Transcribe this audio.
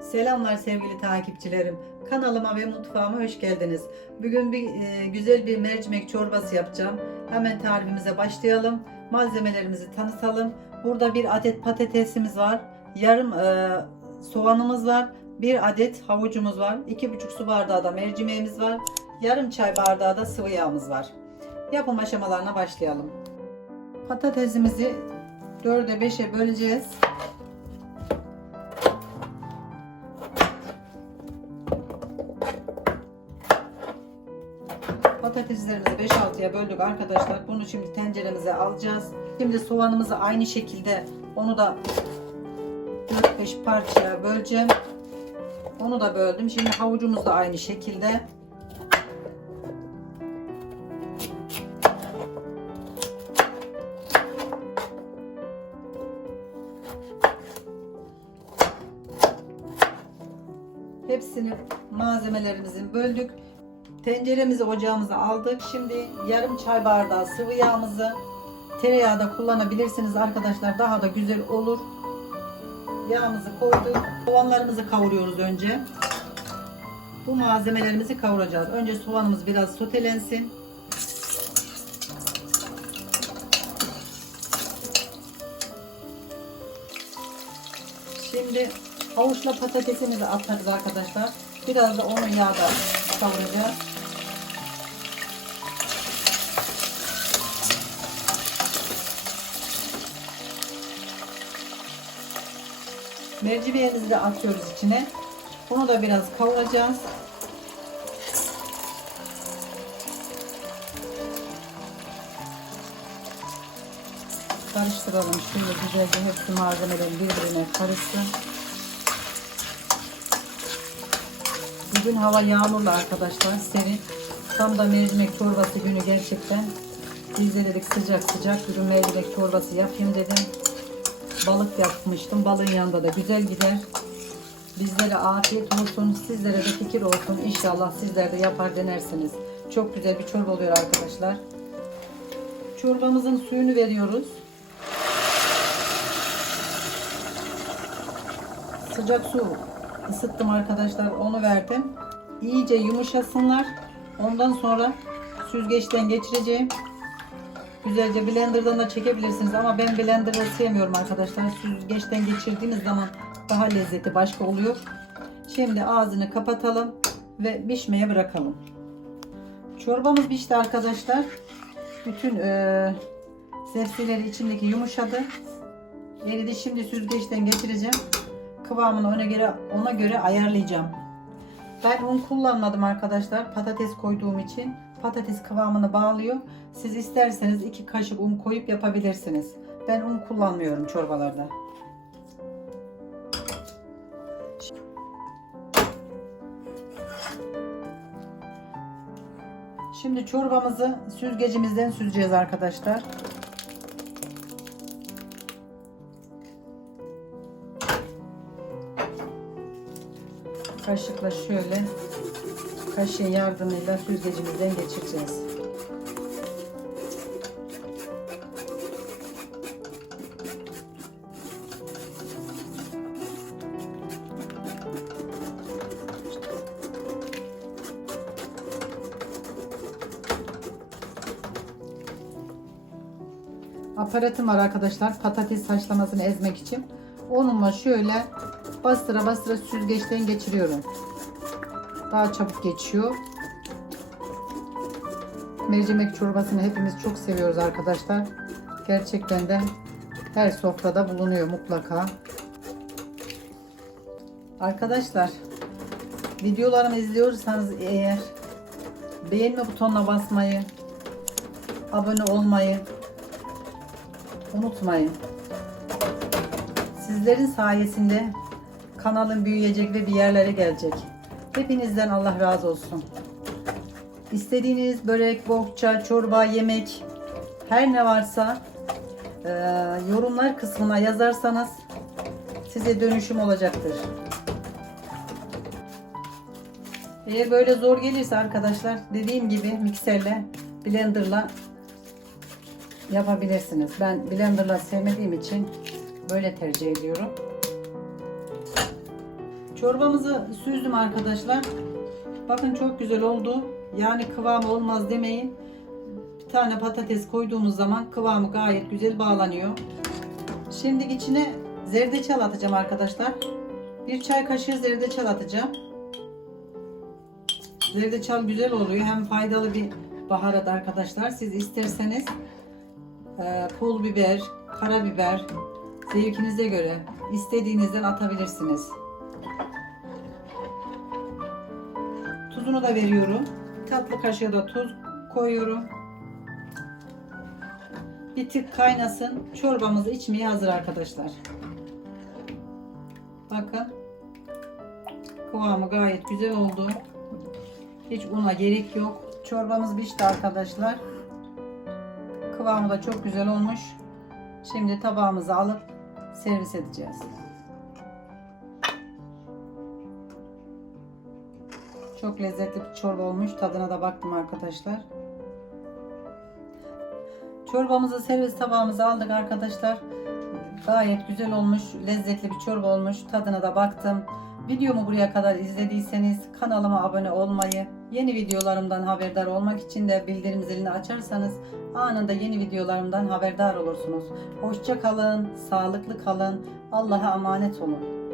Selamlar sevgili takipçilerim. Kanalıma ve mutfağıma hoş geldiniz. Bugün bir e, güzel bir mercimek çorbası yapacağım. Hemen tarifimize başlayalım. Malzemelerimizi tanıtalım. Burada bir adet patatesimiz var. Yarım e, soğanımız var. Bir adet havucumuz var. 2,5 su bardağı da mercimeğimiz var. Yarım çay bardağı da sıvı yağımız var. Yapım aşamalarına başlayalım. Patatesimizi 4'e 5'e böleceğiz. Patateslerimizi 5-6'ya böldük arkadaşlar. Bunu şimdi tenceremize alacağız. Şimdi soğanımızı aynı şekilde onu da 4-5 parçaya böleceğim. Onu da böldüm. Şimdi havucumuz da aynı şekilde. Hepsini malzemelerimizin böldük. Tenceremizi ocağımıza aldık. Şimdi yarım çay bardağı sıvı yağımızı tereyağı da kullanabilirsiniz arkadaşlar. Daha da güzel olur. Yağımızı koyduk. Soğanlarımızı kavuruyoruz önce. Bu malzemelerimizi kavuracağız. Önce soğanımız biraz sotelensin. Şimdi havuçla patatesimizi atarız arkadaşlar. Biraz da onu yağda kavuracağız. Mercimeğimizi de atıyoruz içine. Bunu da biraz kavuracağız. Karıştıralım. Şimdi güzelce hepsi malzemelerin birbirine karışsın. Bugün hava yağmurlu arkadaşlar. Serin. Tam da mercimek çorbası günü gerçekten. Biz de dedik sıcak sıcak bugün mercimek çorbası yapayım dedim. Balık yapmıştım. Balığın yanında da güzel gider. Bizlere afiyet olsun. Sizlere de fikir olsun. İnşallah sizler de yapar denersiniz. Çok güzel bir çorba oluyor arkadaşlar. Çorbamızın suyunu veriyoruz. Sıcak su ısıttım arkadaşlar. Onu verdim. İyice yumuşasınlar. Ondan sonra süzgeçten geçireceğim. Güzelce blenderdan da çekebilirsiniz ama ben blenderda sevmiyorum arkadaşlar. Süzgeçten geçirdiğiniz zaman daha lezzeti başka oluyor. Şimdi ağzını kapatalım ve pişmeye bırakalım. Çorbamız pişti arkadaşlar. Bütün e, sebzeleri içindeki yumuşadı. Eridi şimdi süzgeçten geçireceğim. Kıvamını ona göre ona göre ayarlayacağım. Ben un kullanmadım arkadaşlar. Patates koyduğum için patates kıvamını bağlıyor. Siz isterseniz iki kaşık un koyup yapabilirsiniz. Ben un kullanmıyorum çorbalarda. Şimdi çorbamızı süzgecimizden süzeceğiz arkadaşlar. Kaşıkla şöyle kaşığın yardımıyla süzgecimizden geçireceğiz. Aparatım var arkadaşlar patates haşlamasını ezmek için. Onunla şöyle bastıra bastıra süzgeçten geçiriyorum. Daha çabuk geçiyor. Mercimek çorbasını hepimiz çok seviyoruz arkadaşlar. Gerçekten de her sofrada bulunuyor mutlaka. Arkadaşlar videolarımı izliyorsanız eğer beğenme butonuna basmayı, abone olmayı unutmayın. Sizlerin sayesinde kanalım büyüyecek ve bir yerlere gelecek. Hepinizden Allah razı olsun. İstediğiniz börek, bohça, çorba, yemek her ne varsa e, yorumlar kısmına yazarsanız size dönüşüm olacaktır. Eğer böyle zor gelirse arkadaşlar dediğim gibi mikserle, blenderla yapabilirsiniz. Ben blenderla sevmediğim için böyle tercih ediyorum. Çorbamızı süzdüm arkadaşlar. Bakın çok güzel oldu. Yani kıvamı olmaz demeyin. Bir tane patates koyduğumuz zaman kıvamı gayet güzel bağlanıyor. Şimdi içine zerdeçal atacağım arkadaşlar. Bir çay kaşığı zerdeçal atacağım. Zerdeçal güzel oluyor. Hem faydalı bir baharat arkadaşlar. Siz isterseniz e, pul biber, karabiber zevkinize göre istediğinizden atabilirsiniz. Tuzunu da veriyorum. Tatlı kaşığı da tuz koyuyorum. Bir tık kaynasın. Çorbamız içmeye hazır arkadaşlar. Bakın. Kıvamı gayet güzel oldu. Hiç una gerek yok. Çorbamız pişti arkadaşlar. Kıvamı da çok güzel olmuş. Şimdi tabağımıza alıp servis edeceğiz. Çok lezzetli bir çorba olmuş. Tadına da baktım arkadaşlar. Çorbamızı servis tabağımıza aldık arkadaşlar. Gayet güzel olmuş. Lezzetli bir çorba olmuş. Tadına da baktım. Videomu buraya kadar izlediyseniz kanalıma abone olmayı, yeni videolarımdan haberdar olmak için de bildirim zilini açarsanız anında yeni videolarımdan haberdar olursunuz. Hoşça kalın, sağlıklı kalın, Allah'a emanet olun.